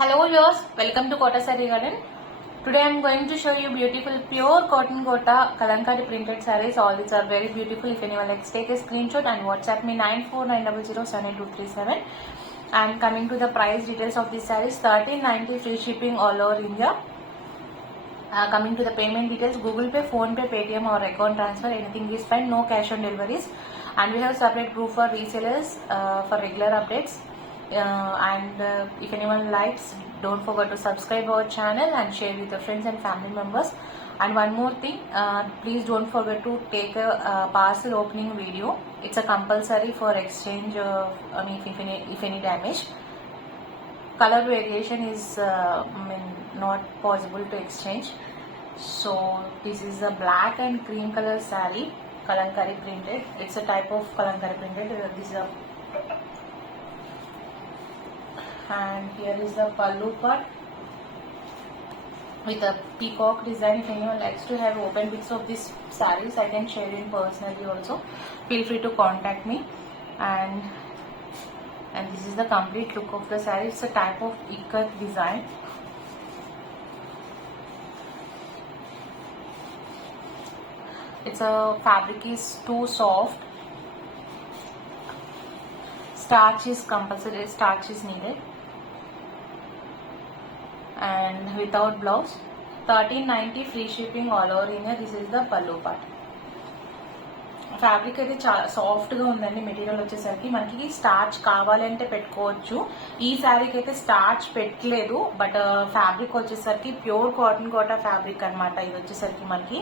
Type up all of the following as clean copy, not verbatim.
Hello viewers, welcome to Kota Saree Garden. Today I am going to show you beautiful pure cotton Kota Kalankari printed sarees. All these are very beautiful. If anyone likes, take a screenshot and WhatsApp me 9490078237. And coming to the price details of these sarees, 1390 free shipping all over India. Coming to the payment details, Google Pay, Phone Pay, Paytm or account transfer, anything is fine, no cash on deliveries. And we have separate group for resellers for regular updates. If anyone likes, don't forget to subscribe our channel and share with your friends and family members. And one more thing, please don't forget to take a parcel opening video. It's a compulsory for exchange if any damage. Color variation is not possible to exchange. So this is a black and cream color saree, Kalankari printed. It's a type of Kalankari printed. This is a, and here is the pallu part with a peacock design. If anyone likes to have open pics of these sarees, I can share in personally also. Feel free to contact me. And this is the complete look of the saree. It's a type of ikat design. It's a fabric is too soft. Starch is compulsory. Starch is needed. And without blouse, 1390 free shipping all over India. This is the pallu part. Fabric అయితే చాలా సాఫ్ట్గా ఉందండి. మెటీరియల్ వచ్చేసరికి మనకి స్టార్చ్ కావాలంటే పెట్టుకోవచ్చు. ఈ శారీకి అయితే స్టార్చ్ పెట్టలేదు, బట్ ఫ్యాబ్రిక్ వచ్చేసరికి ప్యూర్ కాటన్ కోటా ఫ్యాబ్రిక్ అనమాట. ఇది వచ్చేసరికి మనకి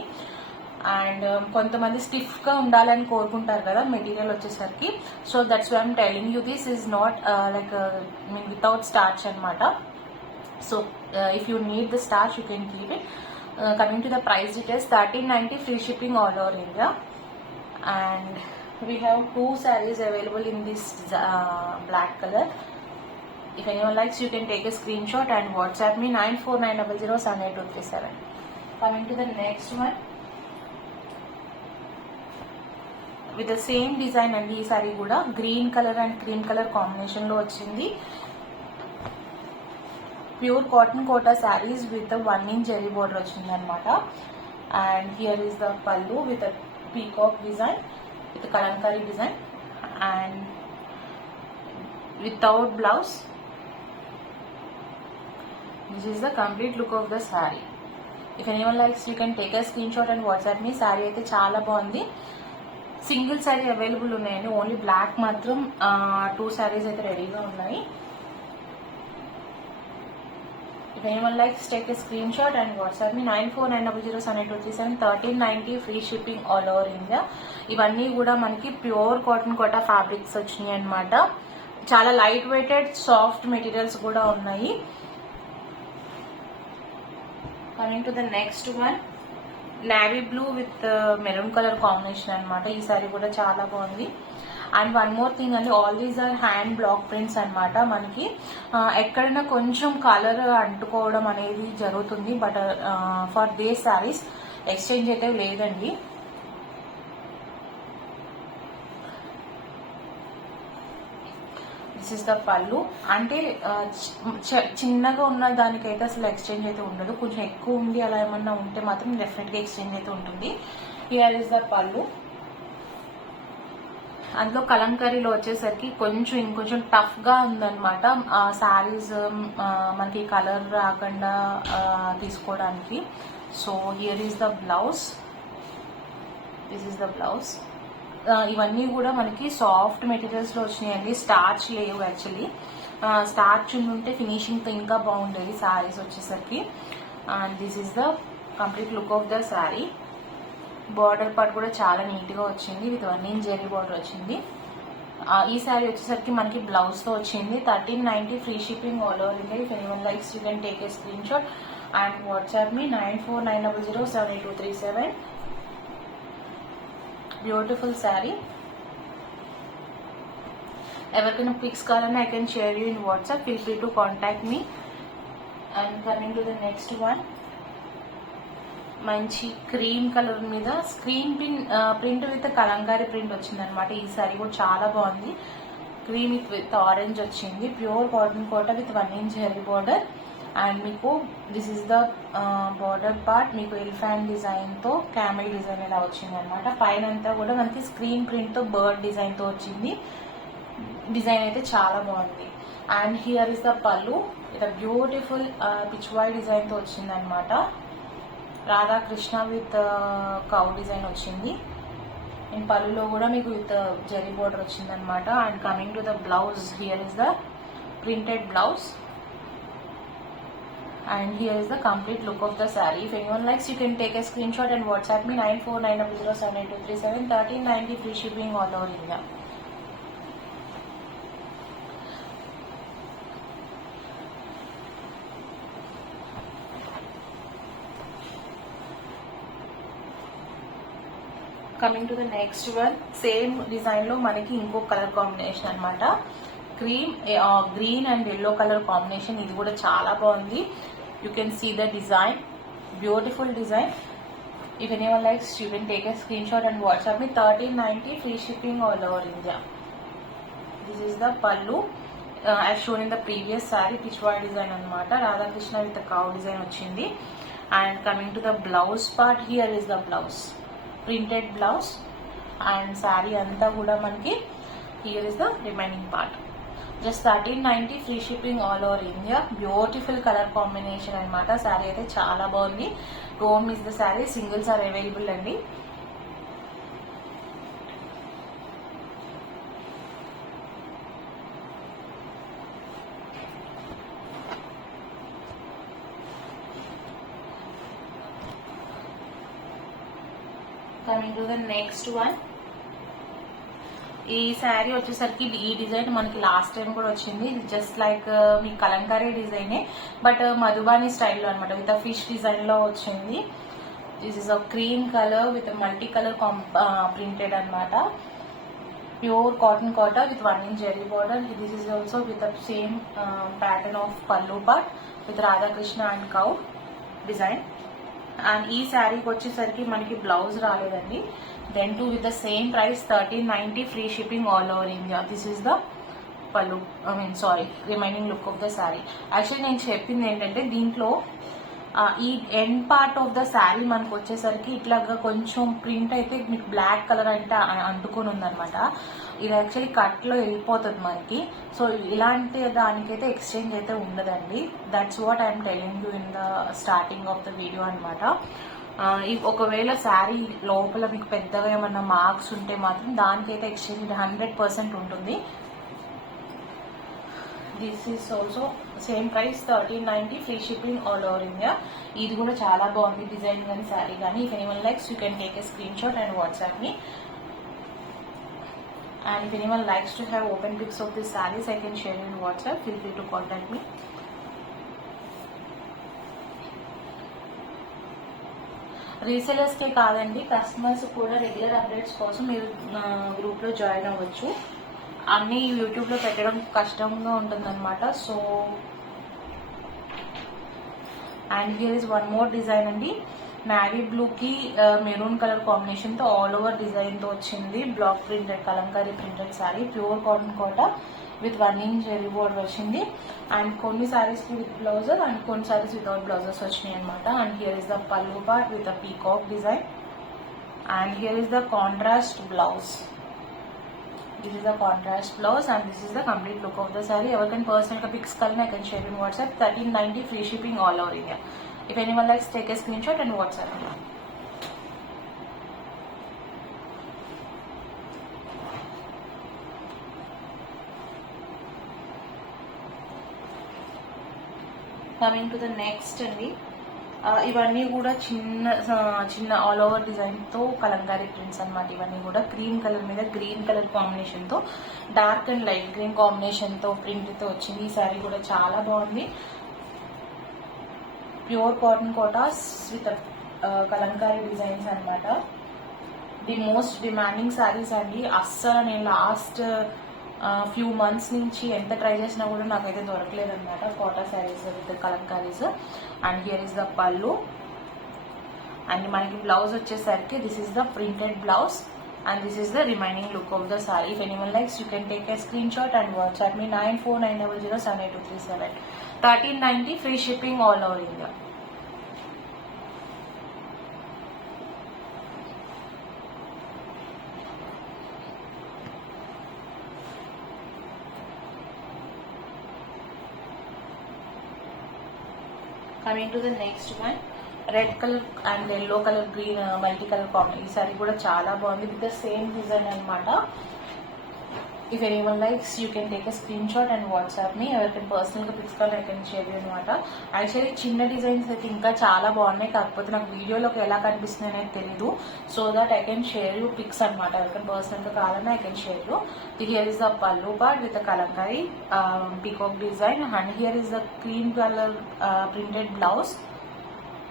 అండ్ కొంతమంది స్టిఫ్గా ఉండాలని కోరుకుంటారు కదా మెటీరియల్ వచ్చేసరికి. So that's why I'm telling you this is not like without starch అనమాట. So if you need the starch, you can keep it. Coming to the price details, 1390 free shipping all over India. And we have two sarees available in this black color. If anyone likes, you can take a screenshot and WhatsApp me 9490078237. Coming to the next one, with the same design and ee saree kuda green color and cream color combination lo vachindi. Pure cotton kota sarees with a 1-inch zari border వచ్చింది అనమాట. And here is the pallu with a peacock design, with a kalankari design, and without blouse. This is the complete look of the saree. If anyone likes, you can take a screenshot and WhatsApp me. Saree అయితే చాలా బాగుంది. Single saree available ఉన్నాయండి. Only black మాత్రం 2 sarees అయితే రెడీగా ఉన్నాయి. If anyone likes, take a screenshot and WhatsApp me 9490078237. 1390 free shipping all over India. ఇవన్నీ కూడా మనకి ప్యూర్ కాటన్ కోటా ఫ్యాబ్రిక్స్ వచ్చినాయి అనమాట. చాలా లైట్ వెయిటెడ్ సాఫ్ట్ మెటీరియల్స్ కూడా ఉన్నాయి. Coming to the next one, navy blue with maroon colour combination అనమాట. ఈ సారీ కూడా చాలా బాగుంది. అండ్ వన్ మోర్ థింగ్ అండి, all these are hand block prints అనమాట. మనకి ఎక్కడైనా కొంచెం కలర్ అంటుకోవడం అనేది జరుగుతుంది, but for the saris exchange అయితే లేదండి. దిస్ ఇస్ ద పళ్ళు. అంటే చిన్నగా ఉన్న దానికైతే అసలు ఎక్స్చేంజ్ అయితే ఉండదు. కొంచెం ఎక్కువ ఉండి అలా ఏమన్నా ఉంటే మాత్రం డెఫినెట్గా ఎక్స్చేంజ్ అయితే ఉంటుంది. హియర్ ఇస్ ద పళ్ళు. అందులో కలంకరీలో వచ్చేసరికి ఇంకొంచెం టఫ్గా ఉందన్నమాట శారీస్ మనకి కలర్ రాకుండా తీసుకోవడానికి. So here is the blouse. This is the blouse. ఇవన్నీ కూడా మనకి సాఫ్ట్ మెటీరియల్స్లో వచ్చినాయండి. స్టార్చ్ లేవు యాక్చువల్లీ. స్టార్చ్ ఉంటే ఫినిషింగ్తో ఇంకా బాగుండేది శారీస్ వచ్చేసరికి. And this is the complete look of the sari. Border part కూడా చాలా నీట్గా వచ్చింది, విత్ 1-inch జరీ బార్డర్ వచ్చింది. ఈ శారీ వచ్చేసరికి మనకి బ్లౌజ్తో వచ్చింది. 1390 free shipping all over India. If anyone likes, you can take a screenshot and WhatsApp me 9490078237. Beautiful sari. ఎవరికైనా పిక్స్ కావాలన్నా I can share you in WhatsApp. Feel free to contact me. And coming to the next one, మంచి cream colour మీద screen print with Kalamkari print వచ్చింది అనమాట. ఈ సారీ కూడా చాలా బాగుంది. క్రీమ్ విత్ ఆరెంజ్ వచ్చింది. Pure cotton Kota with 1 inch zari border. And మీకు this is the border part. మీకు ఎలిఫెంట్ డిజైన్తో క్యామెల్ డిజైన్ ఇలా వచ్చింది అనమాట. పైన అంతా కూడా మనకి స్క్రీన్ ప్రింట్తో బర్డ్ డిజైన్తో వచ్చింది. డిజైన్ అయితే చాలా బాగుంది. అండ్ హియర్ ఇస్ ద పళ్ళు. ఇది బ్యూటిఫుల్ పిచ్వాయ్ డిజైన్తో వచ్చింది అనమాట. రాధాకృష్ణ విత్ కౌ డిజైన్ వచ్చింది. అండ్ పళ్ళులో కూడా మీకు విత్ జరీ బోర్డర్ వచ్చింది అనమాట. And coming to the blouse, here is the printed blouse. And here is the complete look of the saree. If anyone likes, you can take a screenshot and WhatsApp me 9490078237. 1390 free shipping all over India. Coming to the next one, same design లో మనకి ఇంకో colour combination అనమాట. Green and yellow colour combination. ఇది కూడా చాలా బాగుంది. You can see the design, beautiful design. If anyone likes, you can take a screen shot and WhatsApp me. 1390 free shipping all over India. This is the pallu as shown in the previous sari. Pichwai design అనమాట. Radhakrishna with cow design వచ్చింది. And coming to the blouse part, here is the blouse, printed blouse. And sari అంతా కూడా మనకి here is the remaining part. Just 1390 free shipping all over India. Beautiful colour combination అనమాట. శారీ అయితే చాలా బాగుంది. Don't miss the sari. Singles are available అండి. Coming to the next one, ఈ శారీ వచ్చేసరికి ఈ డిజైన్ మనకి లాస్ట్ టైం కూడా వచ్చింది. జస్ట్ లైక్ మీ కలంకారీ డిజైనే, బట్ మధుబాని స్టైల్లో అనమాట. విత్ ఫిష్ డిజైన్ లో వచ్చింది. This is a cream colour with multi colour printed అనమాట. Pure cotton Kota with 1 inch zari border. This is also with same pattern of pallu part with Radhakrishna and cow design. And ఈ శారీకి వచ్చేసరికి మనకి blouse రాలేదండి. Then too with the same price 1390 free shipping all over India. This is the పల్లు, remaining look of the sari. యాక్చువల్లీ నేను చెప్పింది ఏంటంటే దీంట్లో ఈ end part of the sari మనకు వచ్చేసరికి ఇట్లాగా కొంచెం ప్రింట్ అయితే మీకు బ్లాక్ కలర్ అంటే అంటుకొని ఉందనమాట. ఇది యాక్చువల్లీ కట్లో వెళ్ళిపోతుంది మనకి. సో ఇలాంటి దానికైతే ఎక్స్చేంజ్ అయితే ఉండదండి. That's what I'm telling you in the starting of the video అనమాట. ఒకవేళ శారీ లోపల మీకు పెద్దగా ఏమన్నా మార్క్స్ ఉంటే మాత్రం దానికైతే ఎక్స్చేంజ్ 100% ఉంటుంది. This is also same price 1390 free shipping all over India. ఇది కూడా చాలా బాగుంది డిజైన్ కానీ శారీ కానీ. If anyone likes, you can take a screen shot and WhatsApp me. And if anyone likes to have open pics of these sarees, I can share in WhatsApp. Feel free to contact me. Resellers కే కాదండి, customers కూడా regular updates కోసం మీరు గ్రూప్ లో జాయిన్ అవ్వచ్చు. అన్ని యూట్యూబ్ లో పెట్టడం కష్టంగా ఉంటుందన్నమాట. So and here is one more design అండి. నావీ బ్లూ కి మెరూన్ కలర్ కాంబినేషన్ తో ఆల్ ఓవర్ డిజైన్ తో వచ్చింది. Block printed Kalamkari printed sari. Pure cotton Kota with 1 inch zari border వచ్చింది. అండ్ కొన్ని సారీస్ కి విత్ బ్లౌజర్ అండ్ కొన్ని సారీస్ వితౌట్ బ్లౌజర్స్ వచ్చినాయి అనమాట. And here is the pallu part with a peacock design. And here is the contrast blouse. This is the contrast blouse and this is the complete look of the saree. ఎవరికైనా పర్సనల్ గా పిక్స్ కావాలని I can share in WhatsApp. 1390 free shipping all over India. If anyone likes, take a screenshot and WhatsApp me. Coming to the next అండి, ఇవన్నీ కూడా చిన్న చిన్న all over design తో కలంకారీ ప్రింట్స్ అనమాట. ఇవన్నీ కూడా క్రీమ్ కలర్ మీద గ్రీన్ కలర్ కాంబినేషన్ తో dark and light green combination తో ప్రింట్ తో వచ్చింది. ఈ సారీ కూడా చాలా బాగుంది. ప్యూర్ కాటన్ కోటాస్ విత్ కలంకారీ డిజైన్స్ అనమాట. ది మోస్ట్ డిమాండింగ్ సారీస్ అండి. అస్సలు నేను లాస్ట్ ఫ్యూ మంత్స్ నుంచి ఎంత ట్రై చేసినా కూడా నాకైతే దొరకలేదు అనమాట Kota saris with Kalamkaris. And here is the pallu. And మనకి బ్లౌజ్ వచ్చేసరికి this is the printed blouse and this is the remaining look of the saree. If anyone likes, you can take a screenshot and WhatsApp me 9490078237. 1390 free shipping all over India. Coming to the next one, red colour and yellow colour green multi colour combination. ఈ సారీ కూడా చాలా బాగుంది with the same design అనమాట. If anyone likes you can take a screen shot and WhatsApp me. ఎవరికైనా పర్సనల్గా pics call I can share అనమాట. Actually చిన్న designs అయితే ఇంకా చాలా బాగున్నాయి, కాకపోతే నాకు వీడియోలోకి ఎలా కనిపిస్తుంది అనేది తెలీదు. So that I can share you pics అనమాట. ఎవరికైనా పర్సనల్గా కావాలన్నా I can share you. Here is the pallu part with the Kalamkari peacock design and here is the cream colour printed blouse.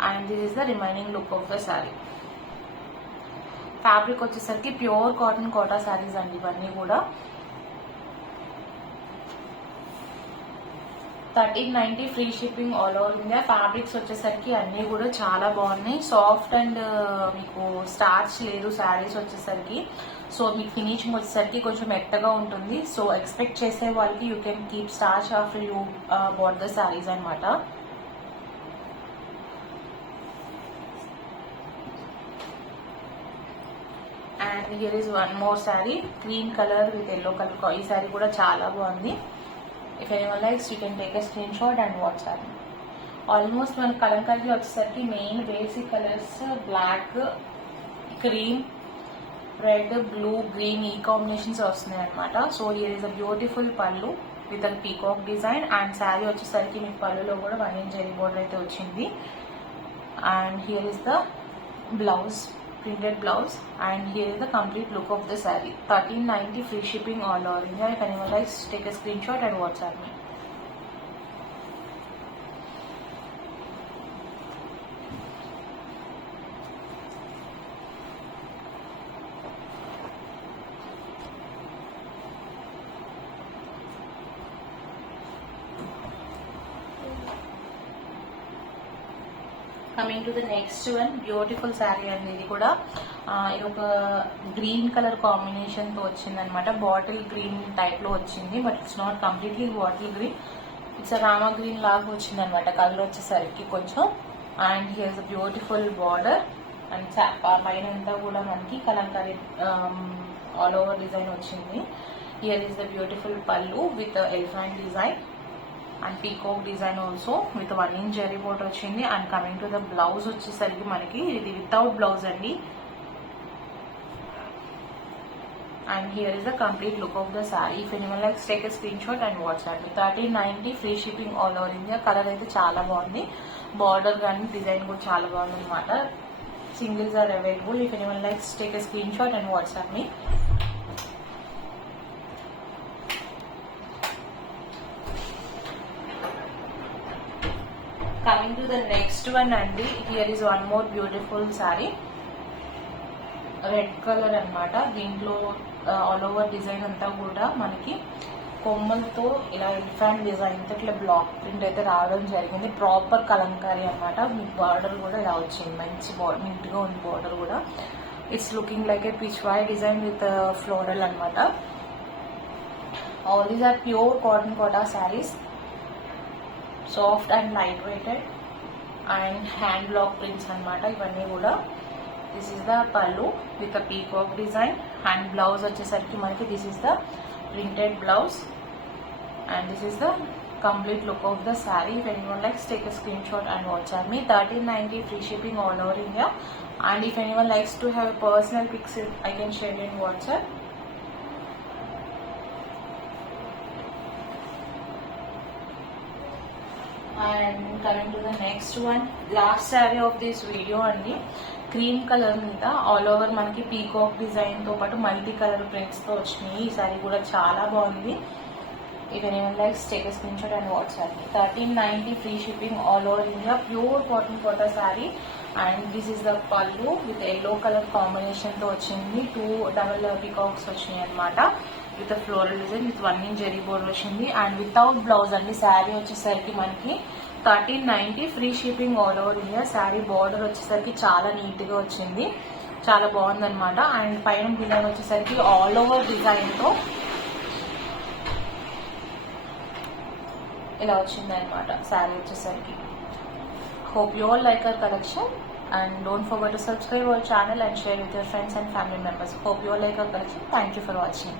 And this is the remaining look of the saree. Fabric వచ్చేసరికి pure cotton Kota saris అండి ఇవన్నీ కూడా. 1390 free shipping all over India. Fabrics వచ్చేసరికి అన్నీ కూడా చాలా బాగున్నాయి. Soft and మీకు స్టార్చ్ లేదు శారీస్ వచ్చేసరికి. సో మీకు ఫినిషింగ్ వచ్చేసరికి కొంచెం మెత్తగా ఉంటుంది. సో ఎక్స్పెక్ట్ చేసే వాళ్ళకి you can keep starch after you bought the saris అనమాట. And here is one more sari green colour with yellow colour. ఈ శారీ కూడా చాలా బాగుంది. If anyone likes you can take a screen shot and WhatsApp. Almost మన కలంకారీ వచ్చేసరికి main basic colours black, cream, red, blue, green ఈ combinations వస్తున్నాయి అనమాట. So here is a beautiful pallu with a peacock design. And sari వచ్చేసరికి మీకు పళ్ళులో కూడా 1 inch zari బోర్డర్ అయితే వచ్చింది. And here is the blouse, printed blouse, and here is the complete look of the saree. 1390 free shipping all over India. If anyone likes, take a screenshot and WhatsApp me. Coming to the next one, beautiful sari అండి. ఇది కూడా ఇది ఒక green colour combination తో వచ్చింది అనమాట. Bottle green type లో వచ్చింది, but it's not completely bottle green, it's Rama green లాగా వచ్చింది అనమాట కలర్ వచ్చేసరికి కొంచెం. And here the beautiful border and పైన అంతా కూడా మనకి కలంకారీ ఆల్ ఓవర్ డిజైన్ వచ్చింది. Here is the beautiful pallu with elephant design and peacock design also with 1 inch zari border వచ్చింది. And coming to the blouse వచ్చేసరికి మనకి ఇది వితౌట్ బ్లౌజ్ అండి. And here is the complete look of the sari. If anyone likes take a screen shot and WhatsApp. 1390 free shipping all over India. Colour అయితే చాలా బాగుంది, బార్డర్ కానీ డిజైన్ కూడా చాలా బాగుంది అనమాట. Singles are available. If anyone likes take a screen shot and WhatsApp me. Coming to the next one అండి, here is one more beautiful sari. Red colour అనమాట. దీంట్లో ఆల్ ఓవర్ డిజైన్ అంతా కూడా మనకి కొమ్మలతో ఇలా ఎలిఫెంట్ డిజైన్ తో ఇట్లా బ్లాక్ ప్రింట్ అయితే రావడం జరిగింది. ప్రాపర్ కలంకారీ అనమాట. మీకు బార్డర్ కూడా ఇలా వచ్చింది, మంచి నీట్ గా ఉంది బార్డర్ కూడా. It's looking like a Pichwai design with floral అనమాట. All these are pure cotton Kota saris, soft and light weighted and hand block prints అనమాట ఇవన్నీ కూడా. This is the pallu with peacock design. And blouse వచ్చేసరికి మనకి this is the printed blouse and this is the complete look of the saree. If anyone likes, take a screenshot and WhatsApp me. 1390 free shipping all over India. And if anyone likes to have a personal pics, I can share in WhatsApp. And coming to the next one, last saree of this video అండి. Cream colour మీద all over మనకి peacock design తో పాటు multi colour prints తో వచ్చినాయి. ఈ సారీ కూడా చాలా బాగుంది. If anyone likes, take a screen shot and WhatsApp. 1390 free shipping all over India. Pure cotton Kota sari. And this is the pallu with yellow colour combination తో వచ్చింది. 2 డబల్ పీకాక్స్ వచ్చినాయి అనమాట with floral design with 1 inch zari border వచ్చింది. And without blouse అండి. శారీ వచ్చేసరికి మనకి 1390 free shipping all over India. Sari border వచ్చేసరికి చాలా నీట్ గా వచ్చింది. చాలా బాగుందన్నమాట. అండ్ పైన డిజైన్ వచ్చేసరికి ఆల్ ఓవర్ డిజైన్తో ఇలా వచ్చిందనమాట శారీ వచ్చేసరికి. Hope you all like our collection, and don't forget to subscribe our channel and share with your friends and family members. Hope you all like our collection. Thank you for watching.